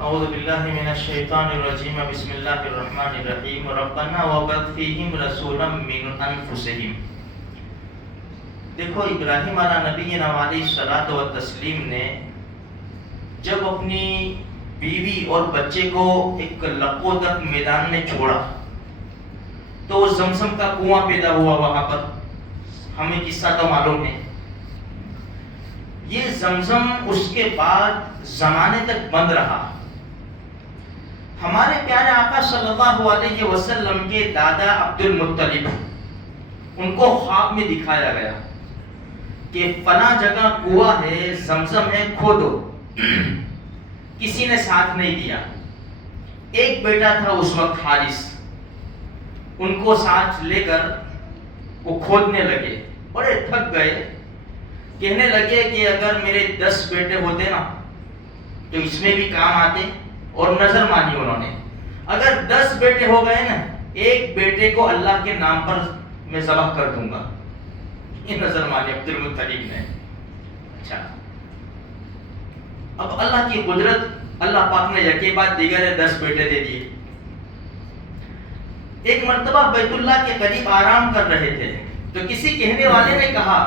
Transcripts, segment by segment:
اعوذ باللہ من الشیطان الرجیم بسم اللہ الرحمن الرحیم ربنا وابعث فیہم رسولا من انفسہم. دیکھو ابراہیم علیہ نبینا علیہ الصلوۃ والتسلیم نے جب اپنی بیوی اور بچے کو ایک لقودق میدان میں چھوڑا تو زمزم کا کنواں پیدا ہوا وہاں پر. ہمیں قصہ تو معلوم ہے. یہ زمزم اس کے بعد زمانے تک بند رہا. ہمارے پیارے آقا صلی اللہ علیہ وسلم کے دادا عبد المطلب ان کو خواب میں دکھایا گیا کہ فلاں جگہ کنواں ہے، زمزم ہے، کھودو. کسی نے ساتھ نہیں دیا. ایک بیٹا تھا اس وقت حارث، ان کو ساتھ لے کر وہ کھودنے لگے. بڑے تھک گئے، کہنے لگے کہ اگر میرے 10 بیٹے ہوتے نا تو اس میں بھی کام آتے. اور نظر مانی انہوں نے، اگر 10 بیٹے ہو گئے نا، ایک بیٹے کو اللہ کے نام پر میں ذبح کر دوں گا. یہ نظر مانی عبد المطلب نے. اچھا، اب اللہ کی قدرت، اللہ پاک نے یکے بعد دیگر 10 بیٹے دے دیے. ایک مرتبہ بیت اللہ کے قریب آرام کر رہے تھے تو کسی کہنے والے نے کہا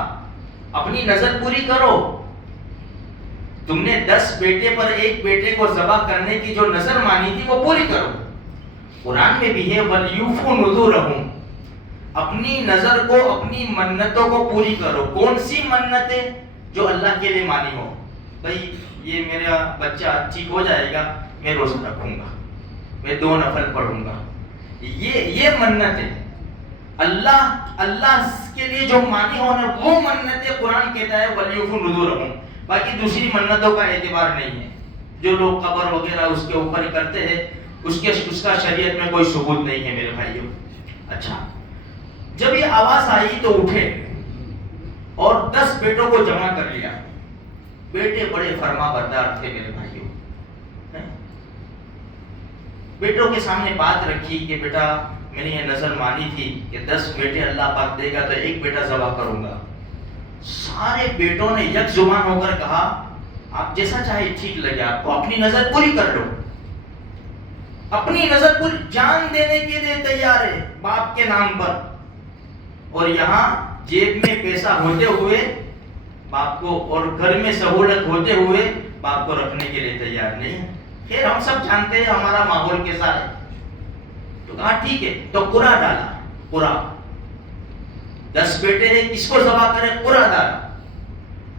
اپنی نظر پوری کرو. تم نے 10 بیٹے پر ایک بیٹے کو ذبح کرنے کی جو نظر مانی تھی وہ پوری کرو. قرآن میں بھی ہے وَلْيُوفُوا نُذُورَهُمْ، اپنی نظر کو، اپنی منتوں کو پوری کرو. کون سی منتیں؟ جو اللہ کے لیے مانی ہو. بھائی یہ میرا بچہ ٹھیک ہو جائے گا، میں روزہ رکھوں گا، میں 2 نفل پڑھوں گا. یہ منتیں اللہ کے لیے جو مانی ہو نا، وہ منتیں قرآن کہتا ہے وَلْيُوفُوا نُذُورَهُمْ. باقی دوسری منتوں کا اعتبار نہیں ہے. جو لوگ قبر وغیرہ اس کے اوپر کرتے ہیں، اس کا شریعت میں کوئی ثبوت نہیں ہے میرے بھائیوں. اچھا، جب یہ آواز آئی تو اٹھے اور 10 بیٹوں کو جمع کر لیا. بیٹے بڑے فرما بردار تھے میرے بھائیوں. بیٹوں کے سامنے بات رکھی کہ بیٹا میں نے یہ نظر مانی تھی کہ 10 بیٹے اللہ پاک دے گا تو ایک بیٹا ذبح کروں گا. سارے بیٹوں نے یک زبان ہو کر کہا آپ جیسا چاہے ٹھیک لگے آپ کو، اپنی نظر پوری کر لو. اپنی نظر پوری، جان دینے کے لیے تیار ہے باپ کے نام پر، اور یہاں جیب میں پیسہ ہوتے ہوئے باپ کو اور گھر میں سہولت ہوتے ہوئے باپ کو رکھنے کے لیے تیار نہیں. خیر ہم سب جانتے ہیں ہمارا ماحول کیسا ہے. تو کہا ٹھیک ہے، تو قرا ڈالا. قرا 10 بیٹے ہیں، کس کو ذبح کرے؟ قرا ڈالا.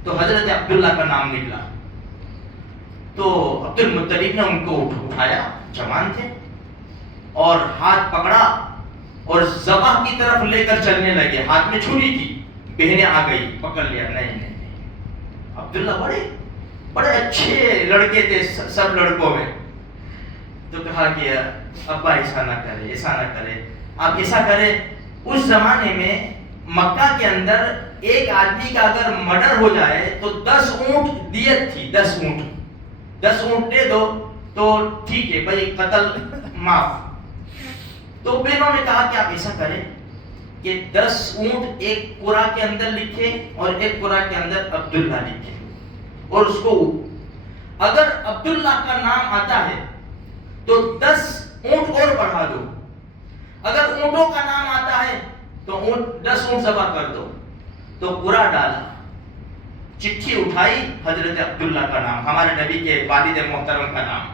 تو حضرت عبداللہ کا نام نکلا. تو عبد المطلب نے ان کو اٹھایا، جوان تھے، اور ہاتھ پکڑا اور ذبح کی طرف لے کر چلنے لگے. ہاتھ میں چھری تھی، بہنیں آ گئی، پکڑ لیا. نہیں. عبداللہ بڑے اچھے لڑکے تھے سب لڑکوں میں. تو کہا کہ ابا ایسا نہ کرے، ایسا نہ کرے. آپ ایسا کرے، اس زمانے میں مکہ کے اندر ایک آدمی کا اگر مرڈر ہو جائے تو 10 اونٹ دیت تھی. 10 اونٹ دے دو تو ٹھیک ہے بھائی، قتل معاف. تو بہنوں نے کہا کہ آپ ایسا کریں کہ 10 اونٹ ایک قرا کے اندر لکھے اور ایک قرا کے اندر عبداللہ لکھے، اور اس کو اگر عبداللہ کا نام آتا ہے تو 10 اونٹ اور بڑھا دو. اگر اونٹوں کا نام آتا ہے تو 10 اونٹ ذبح کر دو. تو قرا ڈالا، چٹھی اٹھائی، حضرت عبداللہ کا نام، ہمارے نبی کے والد محترم کا نام.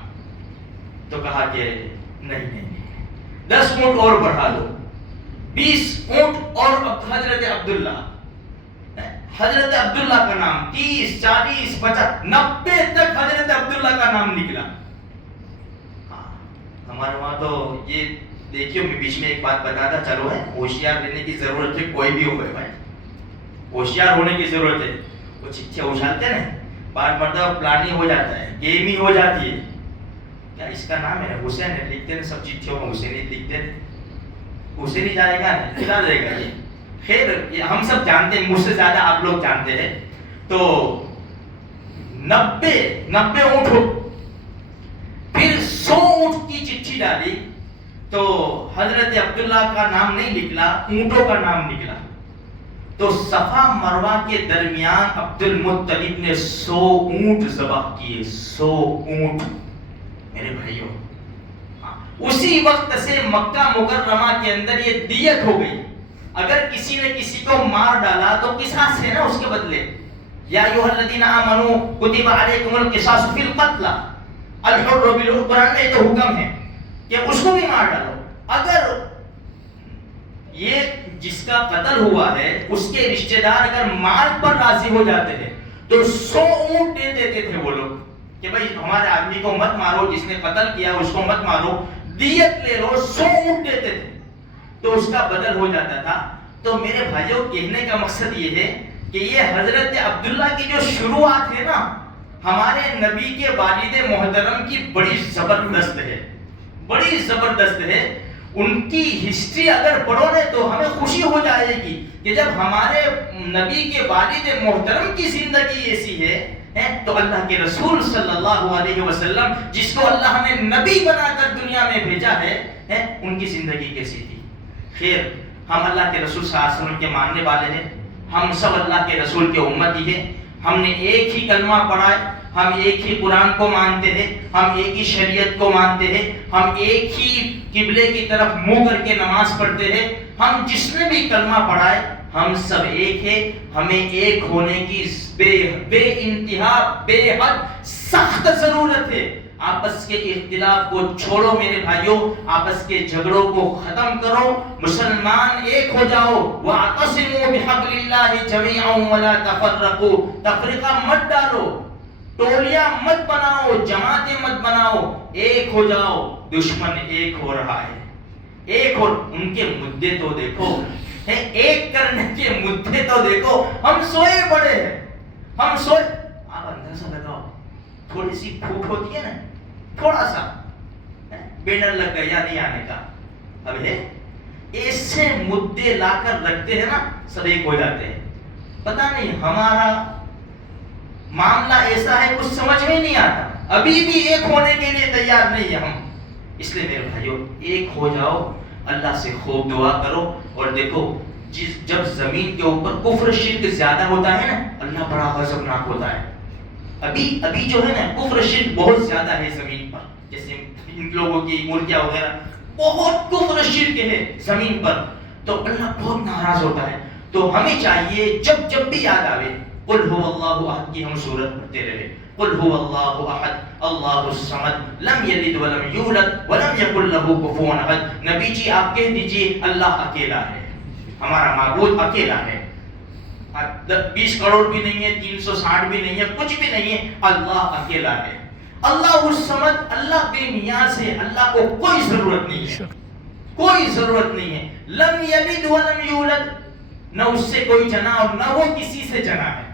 تو کہا کہ نہیں، 10 اونٹ اور بڑھا دو. 20 اونٹ اور حضرت عبداللہ کا نام. 30 40 50 90 تک حضرت عبداللہ کا نام نکلا. ہمارے وہاں تو یہ دیکھیے، میں بیچ میں ایک بات بتاتا چلو ہے، ہوشیار رہنے کی ضرورت ہے. کوئی بھی ہو گئے بھائی، ہوشیار ہونے کی ضرورت ہے. وہ چٹھیاں اچھالتے نا، بار مرتبہ پلاننگ ہو جاتا ہے، گیم ہی ہو جاتی ہے. کیا اس کا نام ہے حسین ہے، لکھتے ہیں سب چٹھیوں میں حسین ہی لکھتے ہیں. حسین ہی جائے گا نا، کھلا جائے گا. یہ خیر یہ ہم سب جانتے ہیں، مجھ سے زیادہ آپ لوگ جانتے ہیں. تو 90 اونٹ ہو، پھر 100 اونٹ کی چٹھی ڈالی تو حضرت عبداللہ کا نام نہیں نکلا، اونٹوں کا نام نکلا. تو صفا مروہ کے درمیان عبد المطلب نے 100 اونٹ ذبح کیے. 100 اونٹ. میرے بھائیوں اسی وقت سے مکہ مکرمہ کے اندر یہ دیت ہو گئی. اگر کسی نے کسی کو مار ڈالا تو قصاص ہے نا اس کے بدلے. یا ایھا الذین آمنوا کتب علیکم القصاص فی القتل الحر بالحر. قرآن میں تو حکم ہے کہ اس کو بھی مار ڈالو. اگر یہ جس کا قتل ہوا ہے اس کے رشتہ دار اگر مال پر راضی ہو جاتے ہیں تو 100 اونٹ دے دیتے تھے وہ لوگ کہ بھائی ہمارے آدمی کو مت مارو, جس نے قتل کیا اس کو مت مارو, دیت لے لو. 100 اونٹ دیتے تھے تو اس کا بدل ہو جاتا تھا. تو میرے بھائیوں کہنے کا مقصد یہ ہے کہ یہ حضرت عبداللہ کی جو شروعات ہے نا ہمارے نبی کے والد محترم کی بڑی زبردست ہے, بڑی زبردست ہے. ان کی ہسٹری اگر پڑھو گے تو ہمیں خوشی ہو جائے گی کہ جب ہمارے نبی کے والد محترم کی زندگی ایسی ہے تو اللہ کے رسول صلی اللہ علیہ وسلم جس کو اللہ نے نبی بنا کر دنیا میں بھیجا ہے ان کی زندگی کیسی تھی. خیر, ہم اللہ کے رسول صلی اللہ علیہ وسلم کے ماننے والے ہیں, ہم سب اللہ کے رسول کے امتی ہیں. ہم نے ایک ہی کلمہ پڑھا ہے, ہم ایک ہی قرآن کو مانتے ہیں, ہم ایک ہی شریعت کو مانتے ہیں, ہم ایک ہی قبلے کی طرف منہ کر کے نماز پڑھتے ہیں. ہم جس نے بھی کلمہ پڑھا ہے ہم سب ایک ہیں. ہمیں ایک ہونے کی بے انتہا بے حد سخت ضرورت ہے. آپس کے اختلاف کو چھوڑو میرے بھائیوں, آپس کے جھگڑوں کو ختم کرو, مسلمان ایک ہو جاؤ. وَاعْتَصِمُوا بِحَبْلِ اللَّهِ جَمِيعًا وَلَا تَفَرَّقُوا. تفرقہ مت ڈالو, ٹولیاں مت بناؤ, جماعتیں مت بناؤ, ایک ہو جاؤ. دشمن ایک ہو رہا ہے, ایک ہو. ان کے مدے تو دیکھو, ایک کرنے کے مدے تو دیکھو. ہم سوئے پڑے ہیں, ہم سوئے. آپ اندازہ لگاؤ, تھوڑی سی پھوٹ ہوتی ہے نا, تھوڑا سا بینر لگ گیا نہیں آنے کا, اب ہے ایسے مدے لا کر رکھتے ہیں نا سب ایک ہو جاتے ہیں. پتہ نہیں ہمارا معاملہ ایسا ہے کچھ سمجھ میں نہیں آتا, ابھی بھی ایک ہونے کے لیے تیار نہیں ہے ہم. اس لیے میرے بھائیوں ایک ہو جاؤ, اللہ سے خوب دعا کرو. اور دیکھو جب زمین کے اوپر کفر شرک زیادہ ہوتا ہے نا اللہ بڑا غضبناک ہوتا ہے. ابھی جو ہے نا کفر شرک بہت زیادہ ہے زمین پر, جیسے ان لوگوں کی ملکیاں وغیرہ بہت کفر شرک ہے زمین پر, تو اللہ بہت ناراض ہوتا ہے. تو ہمیں چاہیے جب بھی یاد آوے قل هو اللہ احد کی ہم سورت پڑھتے رہے. قل هو اللہ احد اللہ الصمد لم یلد ولم یولد ولم یکن له کفوا احد. نبی جی آپ کہہ دیجئے اللہ اکیلا ہے, ہمارا معبود اکیلا ہے. 20 کروڑ بھی نہیں ہے, 360 بھی نہیں ہے, کچھ بھی نہیں ہے, اللہ اکیلا ہے. اللہ الصمد, اللہ بے نیاز ہے, اللہ کو کوئی ضرورت نہیں ہے, کوئی ضرورت نہیں ہے. لم یلد ولم یولد, نہ اس سے کوئی جنا اور نہ وہ کسی سے جنا ہے.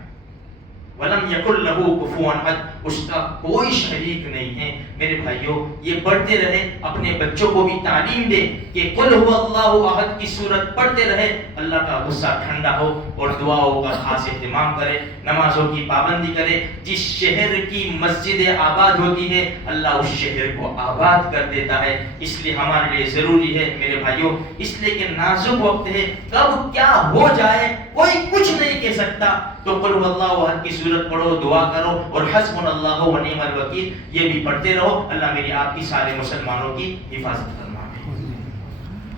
ولم یکن لہ کفوا احد, اس کا کوئی شریک نہیں ہے. میرے بھائیوں یہ پڑھتے رہے, اپنے بچوں کو بھی تعلیم دے کہ قل هو اللہ احد کی سورت پڑھتے رہے. اللہ کا غصہ ٹھنڈا ہو اور دعاؤں کا خاص اہتمام کرے, نمازوں کی پابندی کرے. جس شہر کی مسجد آباد ہوتی ہے اللہ اس شہر کو آباد کر دیتا ہے. اس لیے ہمارے لیے ضروری ہے میرے بھائیوں, اس لیے کہ نازک وقت ہے, کب کیا ہو جائے کوئی کچھ نہیں کہہ سکتا. تو قل هو اللہ احد کی سورت پڑھو, دعا کرو, اور حسبنا اللہ و نعم الوکیل یہ بھی پڑھتے رہو. اللہ میری آپ کی سارے مسلمانوں کی حفاظت کرے.